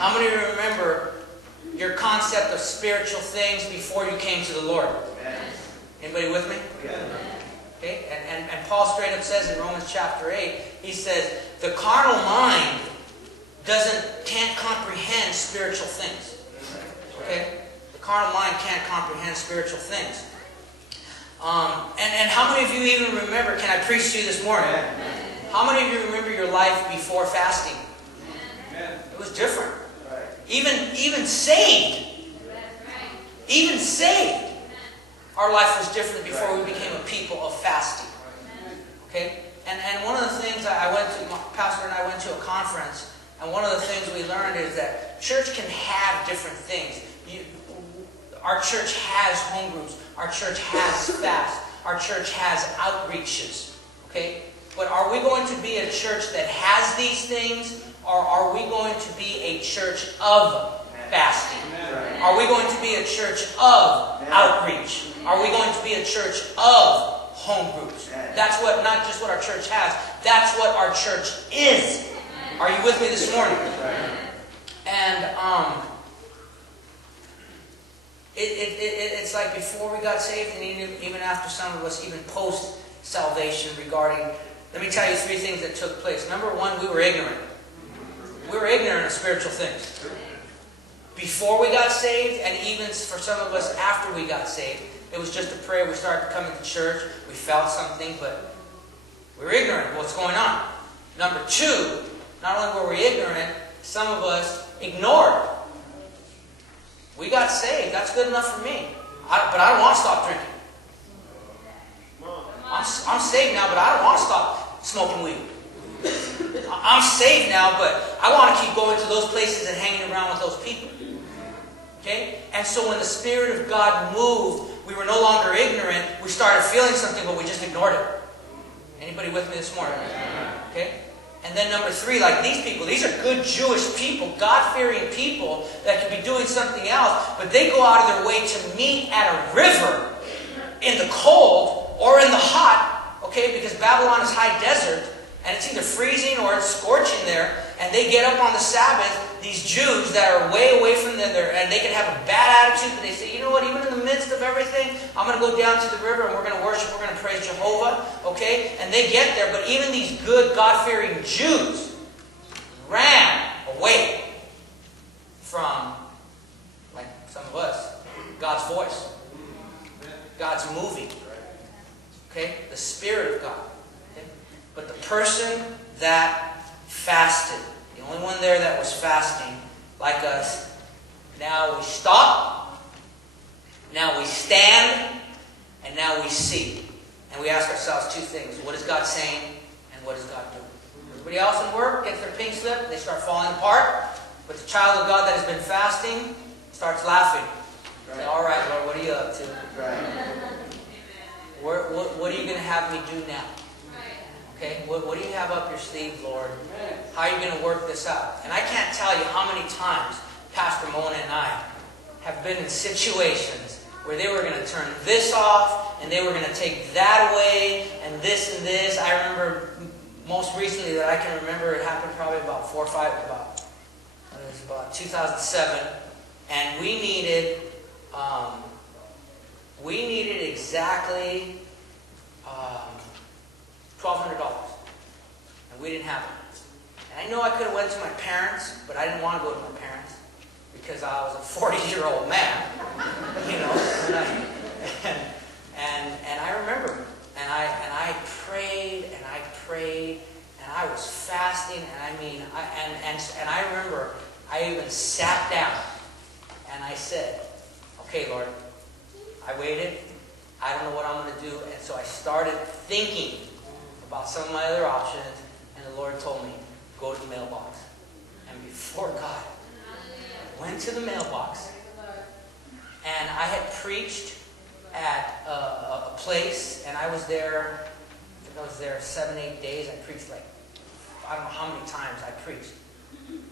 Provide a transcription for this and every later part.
How many of you remember your concept of spiritual things before you came to the Lord? Anybody with me? Okay? And Paul straight up says in Romans chapter 8, he says, the carnal mind can't comprehend spiritual things. Okay? The carnal mind can't comprehend spiritual things. And how many of you even remember, can I preach to you this morning? How many of you remember your life before fasting? It was different. Even saved. Even saved. Our life was different before we became a people of fasting. Okay? And one of the things my pastor and I went to a conference, and one of the things we learned is that church can have different things. Our church has home groups. Our church has fasts. Our church has outreaches. Okay? But are we going to be a church that has these things, or are we going to be a church of fasting? Are we going to be a church of outreach? Are we going to be a church of home groups? That's not just what our church has. That's what our church is. Are you with me this morning? And it's like before we got saved, and even after some of us, even post-salvation regarding... Let me tell you 3 things that took place. Number 1, we were ignorant. We were ignorant of spiritual things. Before we got saved, and even for some of us after we got saved, it was just a prayer. We started coming to church. We felt something, but we were ignorant of what's going on. Number 2, not only were we ignorant, some of us ignored. We got saved. That's good enough for me. But I don't want to stop drinking. I'm saved now, but I don't want to stop smoking weed. I'm saved now, but I want to keep going to those places and hanging around with those people. Okay? And so when the Spirit of God moved, we were no longer ignorant. We started feeling something, but we just ignored it. Anybody with me this morning? Okay? And then number 3, like these people, these are good Jewish people, God-fearing people that could be doing something else, but they go out of their way to meet at a river in the cold or in the hot, okay, because Babylon is high desert, and it's either freezing or it's scorching there, and they get up on the Sabbath, these Jews that are way away from them, and they can have a bad attitude, but they say, you know what, even in the midst of everything, I'm going to go down to the river, and we're going to worship, we're going to praise Jehovah, okay, and they get there, but even these good, God-fearing Jews ran away from, like some of us, God's voice, God's moving. Okay? The Spirit of God. Okay? But the person that fasted, the only one there that was fasting, like us, now we stop, now we stand, and now we see. And we ask ourselves 2 things. What is God saying, and what is God doing? Everybody else in work gets their pink slip, they start falling apart. But the child of God that has been fasting starts laughing. Say, all right, Lord, what are you up to? What are you going to have me do now? Okay, what do you have up your sleeve, Lord? How are you going to work this out? And I can't tell you how many times Pastor Mona and I have been in situations where they were going to turn this off, and they were going to take that away, and this and this. I remember most recently that I can remember, it happened probably about 4 or 5, it was about 2007, and we needed exactly $1,200, and we didn't have it. And I know I could have went to my parents, but I didn't want to go to my parents because I was a 40-year-old man, you know. And I remember, and I prayed and I prayed, and I was fasting, and I mean, I remember I even sat down and I said, okay, Lord, I waited. I don't know what I'm going to do. And so I started thinking about some of my other options, and the Lord told me, go to the mailbox. And before God, I went to the mailbox, and I had preached at a place, and I was there, I think I was there 7, 8 days. I preached like, I don't know how many times I preached. And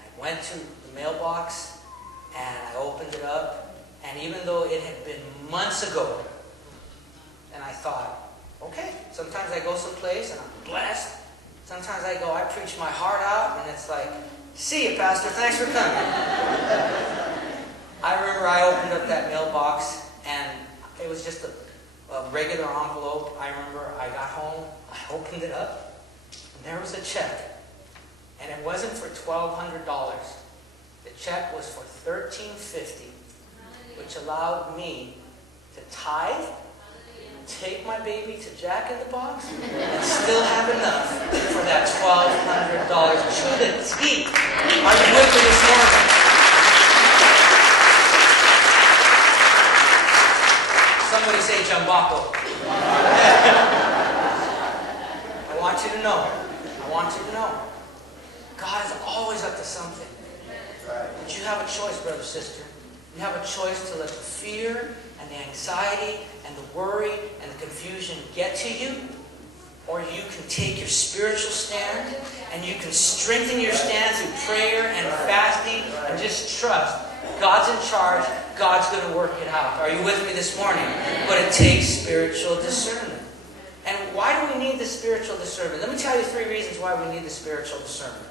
I went to the mailbox, and I opened it up, and even though it had been months ago, and I thought, okay, sometimes I go someplace and I'm blessed, Sometimes I go, I preach my heart out, and it's like, see you, Pastor, thanks for coming. I remember I opened up that mailbox, and it was just a regular envelope. I remember I got home, I opened it up, and there was a check. And it wasn't for $1,200. The check was for $1,350, which allowed me to tithe, take my baby to Jack in the Box, and still have enough for that $1,200 to the T. Are you with me this morning? Somebody say Jambaco. I want you to know. I want you to know. God is always up to something. But you have a choice, brother, sister. You have a choice to let the fear and the anxiety and the worry and the confusion get to you, or you can take your spiritual stand and you can strengthen your stand through prayer and fasting and just trust. God's in charge. God's going to work it out. Are you with me this morning? But it takes spiritual discernment. And why do we need the spiritual discernment? Let me tell you 3 reasons why we need the spiritual discernment.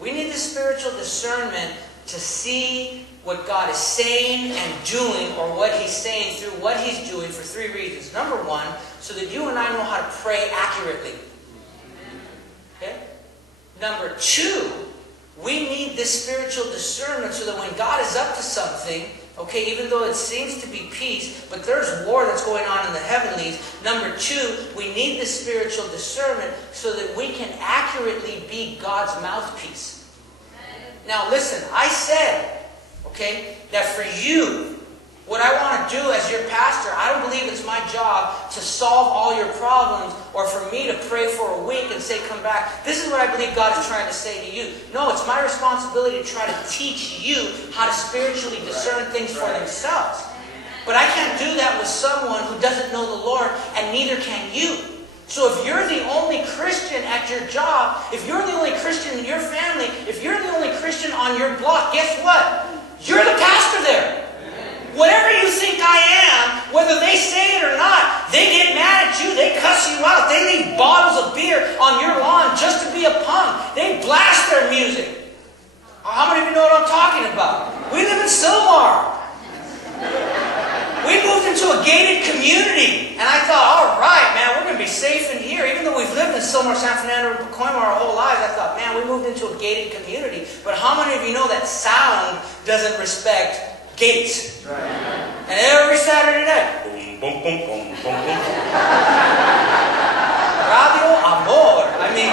We need the spiritual discernment to see what God is saying and doing, or what He's saying through what He's doing, for 3 reasons. Number 1, so that you and I know how to pray accurately. Okay? Number 2, we need this spiritual discernment so that when God is up to something, okay, even though it seems to be peace, but there's war that's going on in the heavenlies. Number 2, we need this spiritual discernment so that we can accurately be God's mouthpiece. Now listen, I said, okay, that for you, what I want to do as your pastor, I don't believe it's my job to solve all your problems, or for me to pray for a week and say, come back. This is what I believe God is trying to say to you. No, it's my responsibility to try to teach you how to spiritually discern things for themselves. But I can't do that with someone who doesn't know the Lord, and neither can you. So if you're the only Christian at your job, if you're the only Christian in your family, if you're the only Christian on your block, guess what? You're the pastor there. Whatever you think I am, whether they say it or not, they get mad at you, they cuss you out, they leave bottles of beer on your lawn just to be a punk. They blast their music. How many of you know what I'm talking about? We live in Silmar. We moved into a gated community, and I thought, all right, man, we're going to be safe in here. Even though we've lived in Silmar, San Fernando, and Pacoima our whole lives, I thought, man, we moved into a gated community. But how many of you know that sound doesn't respect gates? Right. And every Saturday night, boom, boom, boom, boom, boom, boom. Radio Amor. I mean,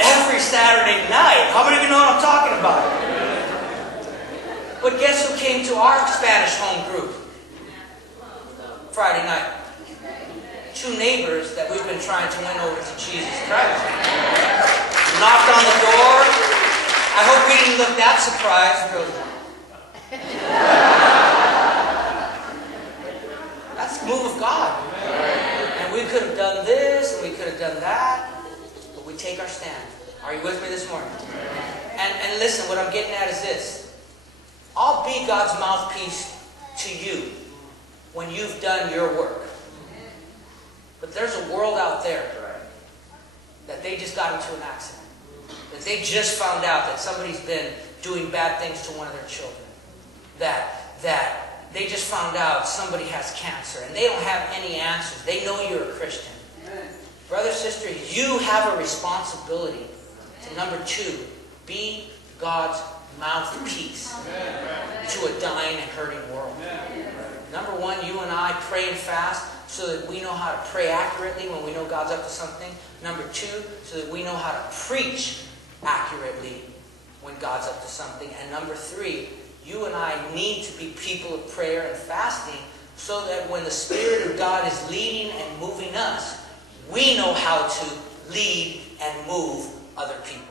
every Saturday night. How many of you know what I'm talking about? But guess who came to our Spanish home group Friday night? 2 neighbors that we've been trying to win over to Jesus Christ. Knocked on the door. I hope we didn't look that surprised. That's the move of God. And we could have done this, and we could have done that, but we take our stand. Are you with me this morning? And listen, what I'm getting at is this. I'll be God's mouthpiece to you when you've done your work. But there's a world out there that they just got into an accident. That they just found out that somebody's been doing bad things to one of their children. That they just found out somebody has cancer and they don't have any answers. They know you're a Christian. Brother, sister, you have a responsibility to, number 2, be God's mouthpiece to a dying and hurting world. Number 1, you and I pray and fast so that we know how to pray accurately when we know God's up to something. Number 2, so that we know how to preach accurately when God's up to something. And number 3, you and I need to be people of prayer and fasting so that when the Spirit of God is leading and moving us, we know how to lead and move other people.